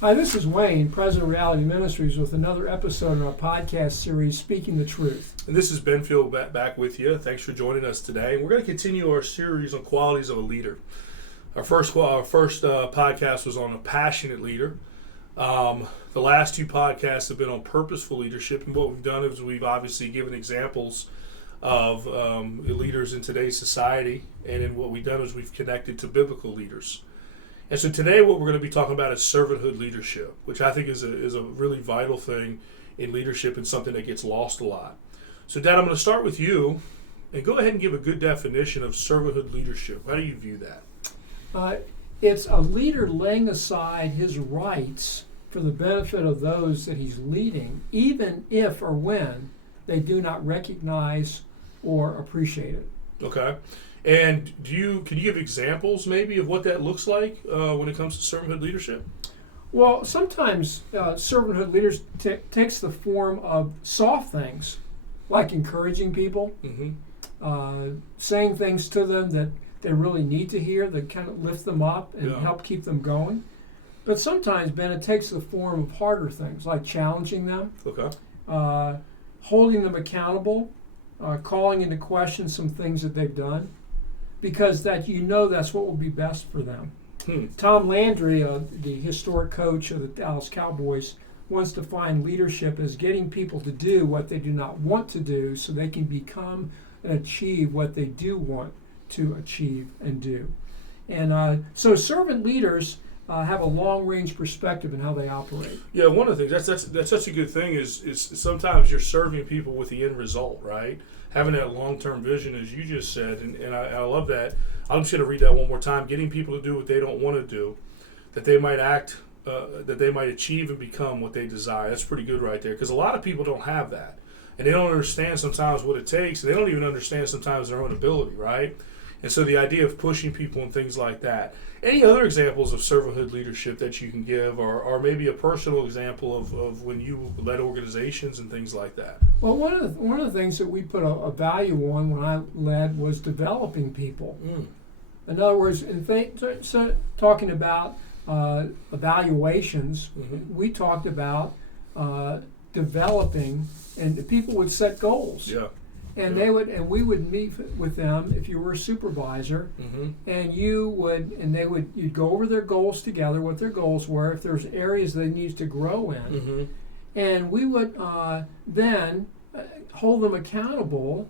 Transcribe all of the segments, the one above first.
Hi, this is Wayne, President of Reality Ministries, with another episode in our podcast series, Speaking the Truth. And this is Benfield back with you. Thanks for joining us today. We're going to continue our series on qualities of a leader. Our first podcast was on a passionate leader. The last two podcasts have been on purposeful leadership, and what we've done is we've obviously given examples of leaders in today's society, and then what we've done is we've connected to biblical leaders. And so today what we're going to be talking about is servanthood leadership, which I think is a really vital thing in leadership and something that gets lost a lot. So Dad, I'm going to start with you, and go ahead and give a good definition of servanthood leadership. How do you view that? It's a leader laying aside his rights for the benefit of those that he's leading, even if or when they do not recognize or appreciate it. Okay. And can you give examples maybe of what that looks like when it comes to servanthood leadership? Well, sometimes servanthood leaders takes the form of soft things, like encouraging people, saying things to them that they really need to hear, that kind of lift them up and help keep them going. But sometimes, Ben, it takes the form of harder things, like challenging them, holding them accountable, calling into question some things that they've done, because that's what will be best for them. Tom Landry, the historic coach of the Dallas Cowboys, wants to find leadership as getting people to do what they do not want to do so they can become and achieve what they do want to achieve and do. And so servant leaders have a long-range perspective in how they operate. Yeah, one of the things, that's such a good thing is sometimes you're serving people with the end result, right? Having that long-term vision, as you just said, and I love that. I'm just going to read that one more time. Getting people to do what they don't want to do, that they might that they might achieve and become what they desire. That's pretty good right there, because a lot of people don't have that. And they don't understand sometimes what it takes, and they don't even understand sometimes their own ability, right? And so the idea of pushing people and things like that. Any other examples of servanthood leadership that you can give, or maybe a personal example of when you led organizations and things like that? Well, one of the things that we put a value on when I led was developing people. In other words, talking about evaluations, we talked about developing, and people would set goals. And we would meet with them if you were a supervisor, and you'd go over their goals together, what their goals were, if there's areas they needed to grow in, and we would then hold them accountable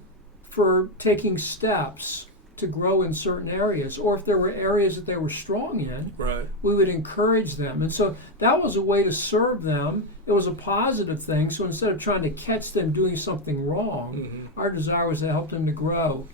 for taking steps to grow in certain areas, or if there were areas that they were strong in, we would encourage them. And so that was a way to serve them. It was a positive thing. So instead of trying to catch them doing something wrong, our desire was to help them to grow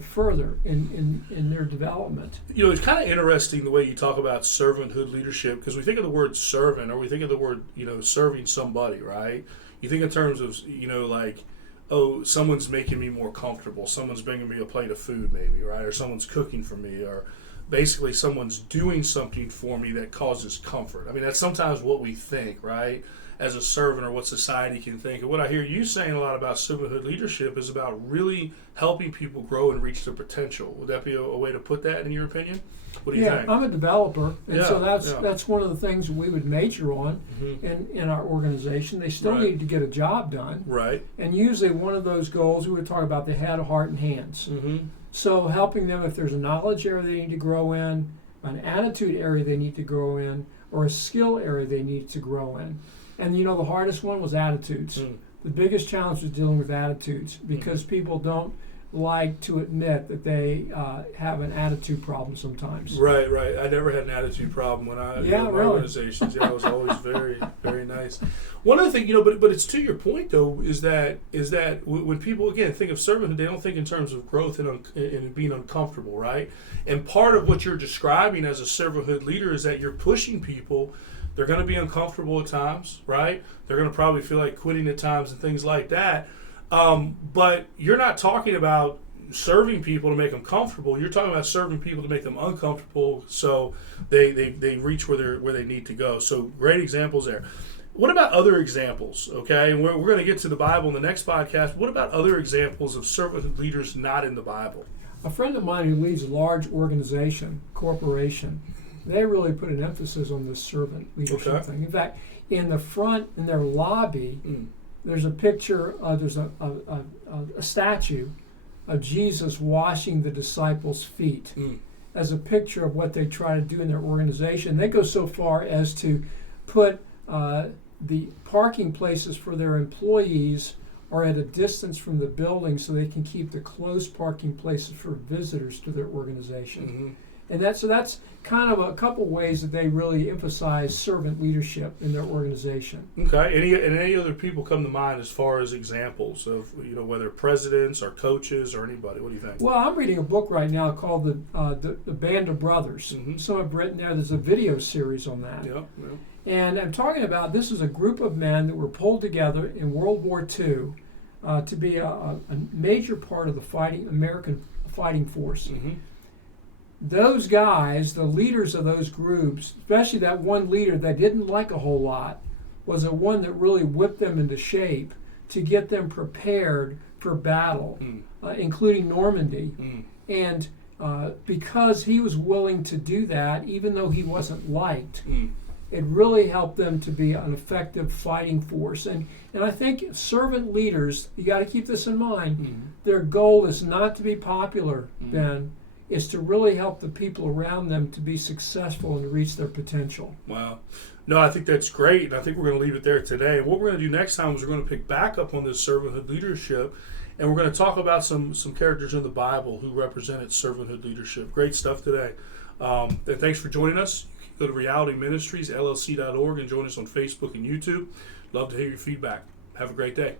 further in their development. You know, it's kind of interesting the way you talk about servanthood leadership, because we think of the word servant, or we think of the word, serving somebody, right? You think in terms of, like, oh, someone's making me more comfortable, someone's bringing me a plate of food maybe, right? Or someone's cooking for me, or basically someone's doing something for me that causes comfort. I mean, that's sometimes what we think, right, as a servant, or what society can think. And what I hear you saying a lot about servanthood leadership is about really helping people grow and reach their potential. Would that be a way to put that, in your opinion? What do you think? I'm a developer, and so that's one of the things we would major on in our organization. They still need to get a job done. And usually one of those goals, we would talk about the head, heart, and hands. So helping them if there's a knowledge area they need to grow in, an attitude area they need to grow in, or a skill area they need to grow in. And the hardest one was attitudes. The biggest challenge was dealing with attitudes, because people don't like to admit that they have an attitude problem sometimes. Right. I never had an attitude problem when I my organizations. I was always very, very nice. One other thing, but it's to your point though, is that when people again think of servanthood, they don't think in terms of growth and being uncomfortable, right? And part of what you're describing as a servanthood leader is that you're pushing people. They're going to be uncomfortable at times, right? They're going to probably feel like quitting at times and things like that. But you're not talking about serving people to make them comfortable. You're talking about serving people to make them uncomfortable so they reach where they need to go. So great examples there. What about other examples? Okay, and we're going to get to the Bible in the next podcast. What about other examples of servant leaders not in the Bible? A friend of mine who leads a large organization, corporation, they really put an emphasis on this servant leadership thing. In fact, in the front, in their lobby, there's a picture, there's a statue of Jesus washing the disciples' feet as a picture of what they try to do in their organization. They go so far as to put the parking places for their employees are at a distance from the building so they can keep the close parking places for visitors to their organization. And that's kind of a couple ways that they really emphasize servant leadership in their organization. Okay. Any other people come to mind as far as examples of, whether presidents or coaches or anybody? What do you think? Well, I'm reading a book right now called the Band of Brothers. Some have written there. There's a video series on that. Yeah. And I'm talking about, this is a group of men that were pulled together in World War II to be a major part of the American fighting force. Those guys, the leaders of those groups, especially that one leader that didn't like a whole lot, was the one that really whipped them into shape to get them prepared for battle, including Normandy. And because he was willing to do that, even though he wasn't liked, it really helped them to be an effective fighting force. And I think servant leaders, you got to keep this in mind, their goal is not to be popular, Ben. Is to really help the people around them to be successful and to reach their potential. Wow. No, I think that's great. And I think we're going to leave it there today. And what we're going to do next time is we're going to pick back up on this servanthood leadership, and we're going to talk about some characters in the Bible who represented servanthood leadership. Great stuff today. And thanks for joining us. You can go to realityministriesllc.org and join us on Facebook and YouTube. Love to hear your feedback. Have a great day.